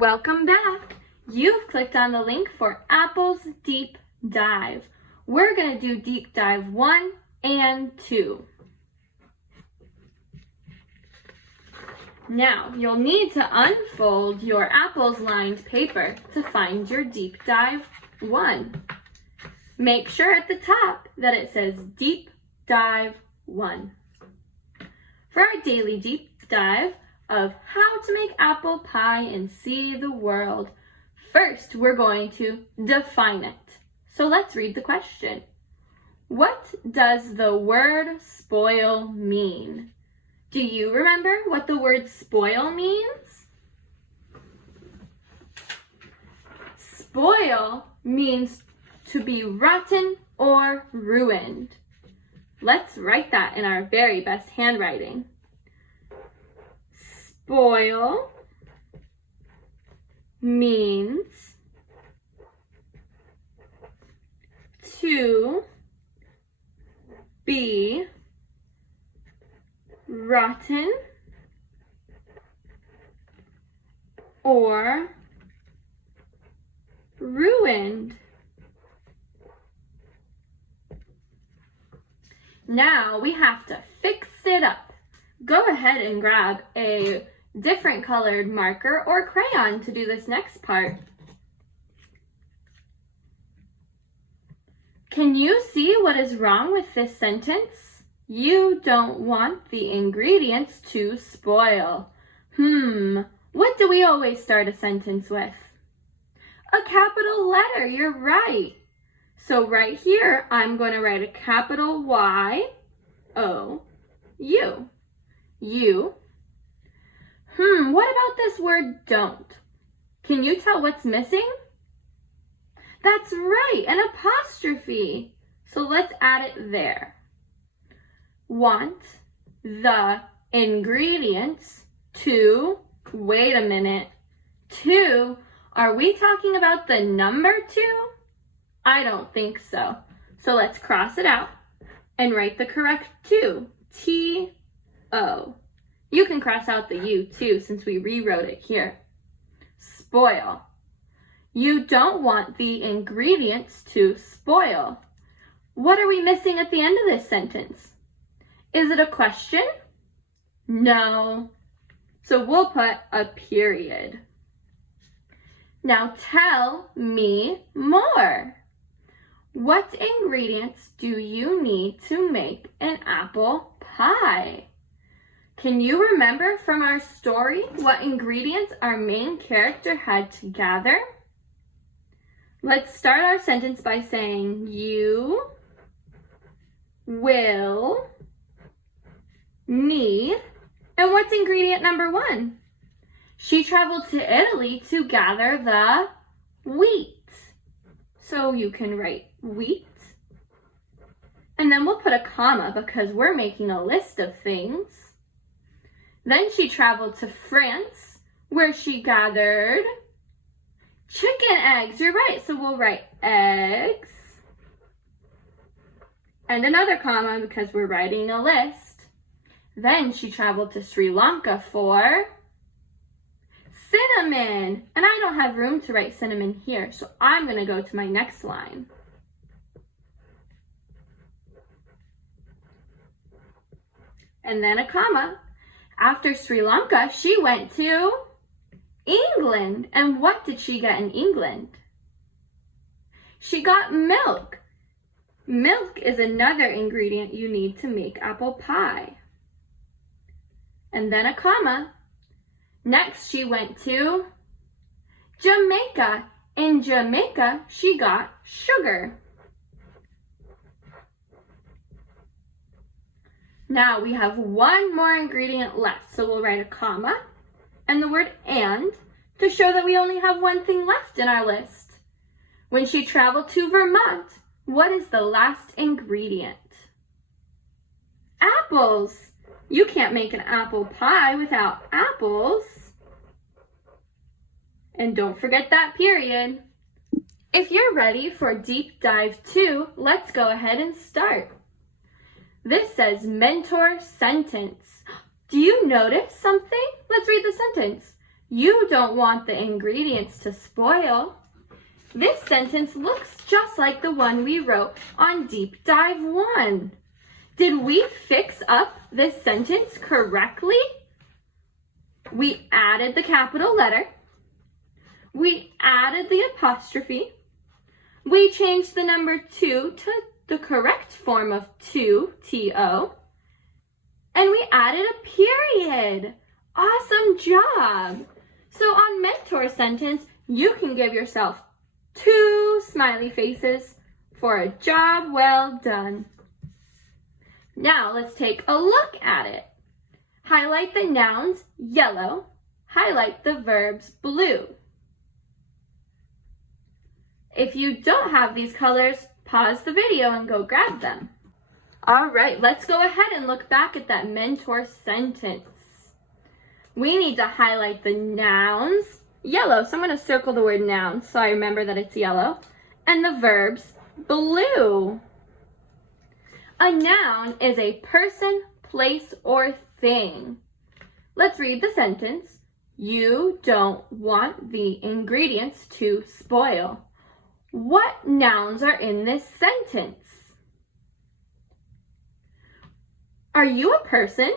Welcome back. You've clicked on the link for Apple's Deep Dive. We're going to do Deep Dive 1 and 2. Now, you'll need to unfold your Apple's lined paper to find your Deep Dive 1. Make sure at the top that it says Deep Dive 1. For our daily Deep Dive of how to make apple pie and see the world, first we're going to define it. So let's read the question. What does the word spoil mean? Do you remember what the word spoil means? Spoil means to be rotten or ruined. Let's write that in our very best handwriting. Spoil means to be rotten or ruined. Now we have to fix it up. Go ahead and grab a different colored marker or crayon to do this next part. Can you see what is wrong with this sentence? You don't want the ingredients to spoil. What do we always start a sentence with? A capital letter, you're right. So right here, I'm going to write a capital Y-O-U. You. What about this word don't? Can you tell what's missing? That's right, an apostrophe. So let's add it there. Want the ingredients to, wait a minute, to, are we talking about the number 2? I don't think so. So let's cross it out and write the correct 2, T-O. You can cross out the U too since we rewrote it here. Spoil. You don't want the ingredients to spoil. What are we missing at the end of this sentence? Is it a question? No. So we'll put a period. Now tell me more. What ingredients do you need to make an apple pie? Can you remember from our story what ingredients our main character had to gather? Let's start our sentence by saying, you will need, and what's ingredient number 1? She traveled to Italy to gather the wheat. So you can write wheat. And then we'll put a comma because we're making a list of things. Then she traveled to France, where she gathered chicken eggs. You're right, so we'll write eggs. And another comma because we're writing a list. Then she traveled to Sri Lanka for cinnamon. And I don't have room to write cinnamon here, so I'm going to go to my next line. And then a comma. After Sri Lanka, she went to England. And what did she get in England? She got milk. Milk is another ingredient you need to make apple pie. And then a comma. Next, she went to Jamaica. In Jamaica, she got sugar. Now we have one more ingredient left, so we'll write a comma and the word and to show that we only have one thing left in our list. When she traveled to Vermont, what is the last ingredient? Apples. You can't make an apple pie without apples. And don't forget that period. If you're ready for Deep Dive 2, let's go ahead and start. This says mentor sentence. Do you notice something? Let's read the sentence. You don't want the ingredients to spoil. This sentence looks just like the one we wrote on Deep Dive 1. Did we fix up this sentence correctly? We added the capital letter. We added the apostrophe. We changed the number 2 to the correct form of to, T-O. And we added a period. Awesome job. So on mentor sentence, you can give yourself 2 smiley faces for a job well done. Now let's take a look at it. Highlight the nouns yellow. Highlight the verbs blue. If you don't have these colors, pause the video and go grab them. All right, let's go ahead and look back at that mentor sentence. We need to highlight the nouns yellow, so I'm going to circle the word noun so I remember that it's yellow, and the verbs blue. A noun is a person, place, or thing. Let's read the sentence. You don't want the ingredients to spoil. What nouns are in this sentence? Are you a person?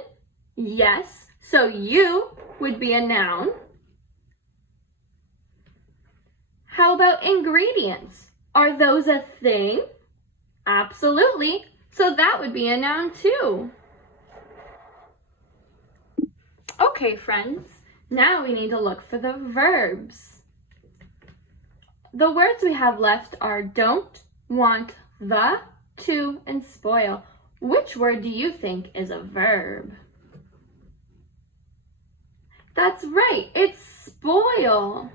Yes, so you would be a noun. How about ingredients? Are those a thing? Absolutely, so that would be a noun too. Okay, friends, now we need to look for the verbs. The words we have left are don't, want, the, to, and spoil. Which word do you think is a verb? That's right, it's spoil.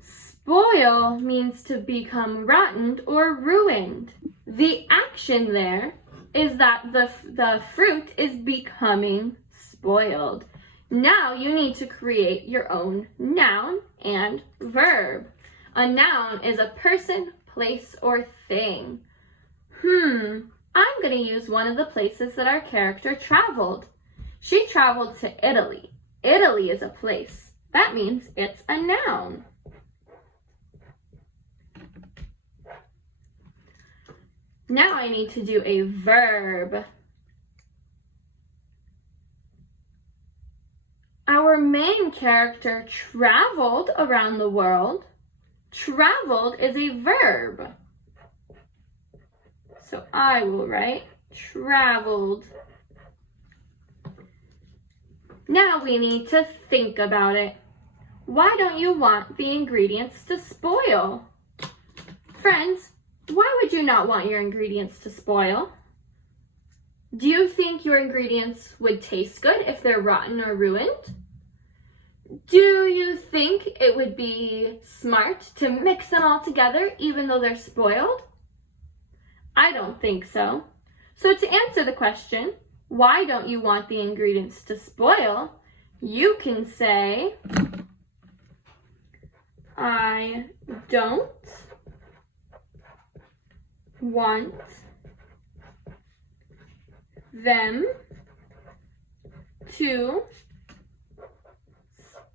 Spoil means to become rotten or ruined. The action there is that the fruit is becoming spoiled. Now you need to create your own noun and verb. A noun is a person, place, or thing. I'm going to use one of the places that our character traveled. She traveled to Italy. Italy is a place. That means it's a noun. Now I need to do a verb. Our main character traveled around the world. Traveled is a verb. So I will write traveled. Now we need to think about it. Why don't you want the ingredients to spoil? Friends, why would you not want your ingredients to spoil? Do you think your ingredients would taste good if they're rotten or ruined? Do you think it would be smart to mix them all together even though they're spoiled? I don't think so. So to answer the question, why don't you want the ingredients to spoil? You can say, I don't want them to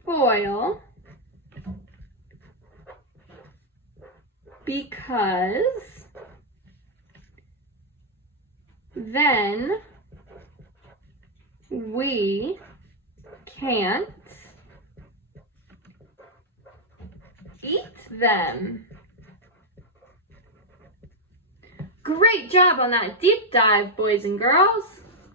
spoil because then we can't eat them. Great job on that deep dive, boys and girls.